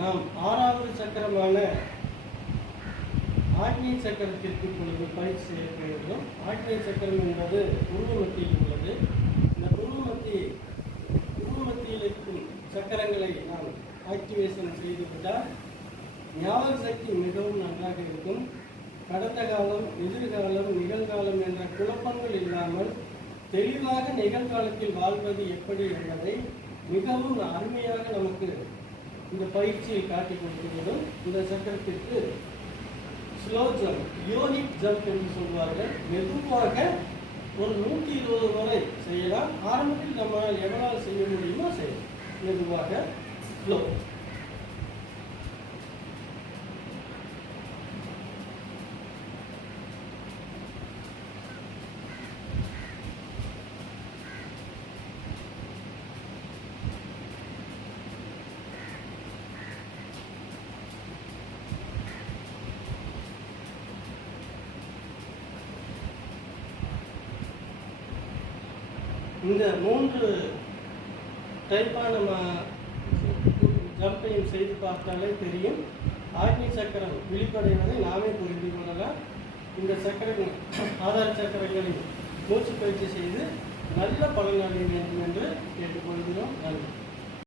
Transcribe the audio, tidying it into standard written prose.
நாம் ஆறாவது சக்கரமான ஆக்னி சக்கரத்திற்கு இப்பொழுது பயிற்சி செய்யப்படுகிறோம். ஆக்னி சக்கரம் என்பது உருவ மத்தியில் உள்ளது. இந்த உருவ மத்தியில் இருக்கும் சக்கரங்களை நாம் ஆக்டிவேஷன் செய்துவிட்டால் ஞாபக சக்தி மிகவும் நன்றாக இருக்கும். கடந்த காலம், எதிர்காலம், நிகழ்காலம் என்ற குழப்பங்கள் இல்லாமல் தெளிவாக நிகழ்காலத்தில் வாழ்வது எப்படி என்பதை மிகவும் அருமையாக நமக்கு இந்த பயிற்சியை காட்டிக் கொடுக்கிறது. இந்த சக்கரத்திற்கு ஸ்லோ ஜம்ப், யோனிக் ஜம்ப் என்று சொல்வார்கள். மெதுவாக ஒரு 120 முறை செய்யலாம். ஆரம்பத்தில் நம்மளால் எவ்வளவு செய்ய முடியுமோ செய்யலாம். மெதுவாக ஸ்லோ. இந்த 3 டைப்பாக நம்ம ஜம்பையும் செய்து பார்த்தாலே தெரியும். ஆக்னி சக்கரம் விழிப்படைவதை நாமே புரிந்து கொள்ளலாம். இந்த சக்கரங்கள் ஆதார சக்கரங்களில் மூச்சு பயிற்சி செய்து நல்ல பலன் அடைய வேண்டும் என்று கேட்டுக்கொள்கிறோம். நன்றி.